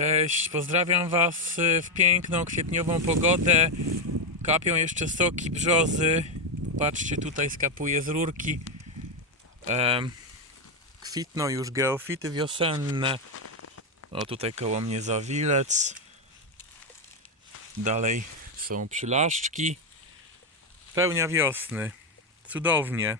Cześć, pozdrawiam Was y, w piękną kwietniową pogodę. Kapią jeszcze soki brzozy. Patrzcie, tutaj skapuje z rurki. Kwitną już geofity wiosenne. O, tutaj koło mnie zawilec. Dalej są przylaszczki. Pełnia wiosny. Cudownie.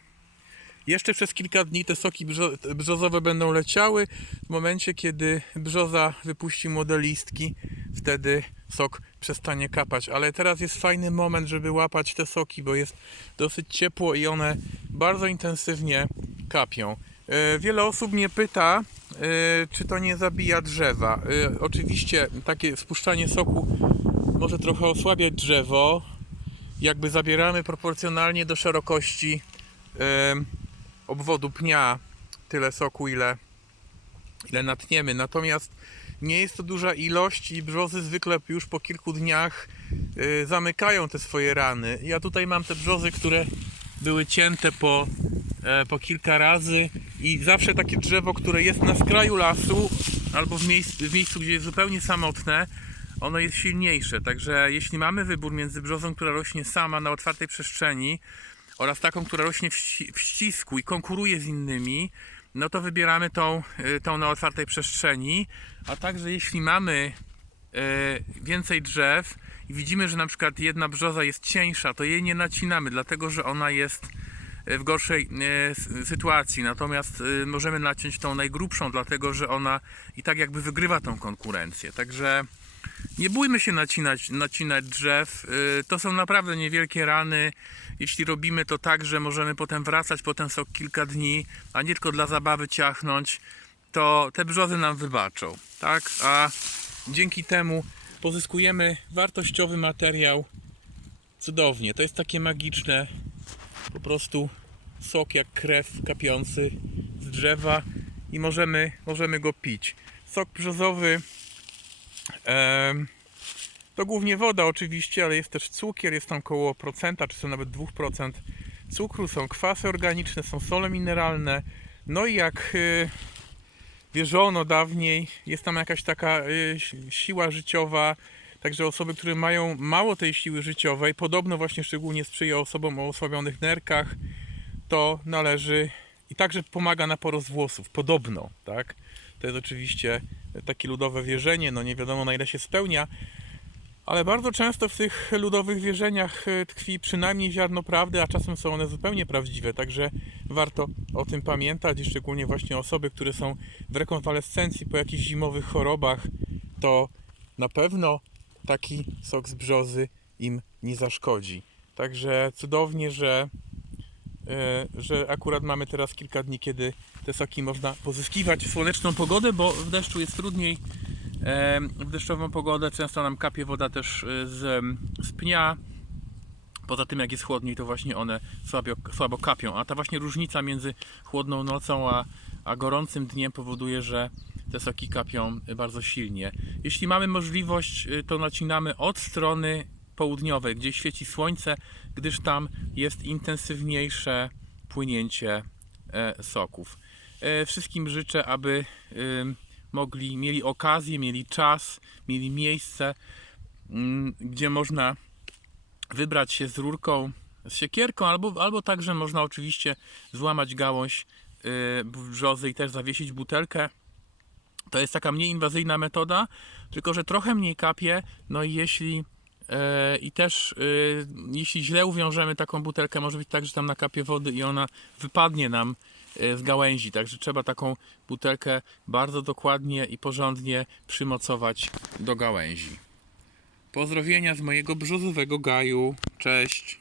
Jeszcze przez kilka dni te soki brzo- brzozowe będą leciały. W momencie, kiedy brzoza wypuści młode listki, wtedy sok przestanie kapać. Ale teraz jest fajny moment, żeby łapać te soki, bo jest dosyć ciepło i one bardzo intensywnie kapią. E, Wiele osób mnie pyta, e, czy to nie zabija drzewa. E, Oczywiście takie spuszczanie soku może trochę osłabiać drzewo, jakby zabieramy proporcjonalnie do szerokości obwodu pnia tyle soku, ile, ile natniemy. Natomiast nie jest to duża ilość i brzozy zwykle już po kilku dniach y, zamykają te swoje rany. Ja tutaj mam te brzozy, które były cięte po, e, po kilka razy i zawsze takie drzewo, które jest na skraju lasu albo w, w miejscu, gdzie jest zupełnie samotne, ono jest silniejsze. Także jeśli mamy wybór między brzozą, która rośnie sama na otwartej przestrzeni, oraz taką, która rośnie w, ści- w ścisku i konkuruje z innymi, no to wybieramy tą, y, tą na otwartej przestrzeni. A także jeśli mamy y, więcej drzew i widzimy, że na przykład jedna brzoza jest cieńsza, to jej nie nacinamy, dlatego że ona jest y, w gorszej sytuacji. Natomiast możemy naciąć tą najgrubszą, dlatego że ona i tak jakby wygrywa tą konkurencję. Także nie bójmy się nacinać, nacinać drzew. Y, To są naprawdę niewielkie rany. Jeśli robimy to tak, że możemy potem wracać po ten sok kilka dni, a nie tylko dla zabawy ciachnąć, to te brzozy nam wybaczą. Tak? A dzięki temu pozyskujemy wartościowy materiał. Cudownie. To jest takie magiczne. Po prostu sok jak krew kapiący z drzewa i możemy, możemy go pić. Sok brzozowy To głównie woda oczywiście, ale jest też cukier, jest tam około procenta, czy są nawet 2% cukru, są kwasy organiczne, są sole mineralne. No i jak y, wierzono dawniej, jest tam jakaś taka y, si- siła życiowa, także osoby, które mają mało tej siły życiowej, podobno właśnie szczególnie sprzyja osobom o osłabionych nerkach, to należy i także pomaga na porost włosów, podobno, tak? To jest oczywiście takie ludowe wierzenie, no nie wiadomo na ile się spełnia, ale bardzo często w tych ludowych wierzeniach e, tkwi przynajmniej ziarno prawdy, a czasem są one zupełnie prawdziwe, także warto o tym pamiętać szczególnie właśnie osoby, które są w rekonwalescencji po jakichś zimowych chorobach, to na pewno taki sok z brzozy im nie zaszkodzi. Także cudownie, że e, że akurat mamy teraz kilka dni, kiedy te soki można pozyskiwać w słoneczną pogodę, bo w deszczu jest trudniej. E, W deszczową pogodę często nam kapie woda też e, z, z pnia. Poza tym, jak jest chłodniej, to właśnie one słabo, słabo kapią. A ta właśnie różnica między chłodną nocą a, a gorącym dniem powoduje, że te soki kapią bardzo silnie. Jeśli mamy możliwość, to nacinamy od strony południowej, gdzie świeci słońce, gdyż tam jest intensywniejsze płynięcie e, soków. E, Wszystkim życzę, aby mogli, mieli okazję, mieli czas, mieli miejsce, mm, gdzie można wybrać się z rurką, z siekierką, albo, albo także można oczywiście złamać gałąź y, brzozy i też zawiesić butelkę. To jest taka mniej inwazyjna metoda, tylko że trochę mniej kapie. No i jeśli e, i też e, jeśli źle uwiążemy taką butelkę, może być tak, że tam nakapie wody i ona wypadnie nam e, z gałęzi. Także trzeba taką butelkę bardzo dokładnie i porządnie przymocować do gałęzi. Pozdrowienia z mojego brzozowego gaju. Cześć.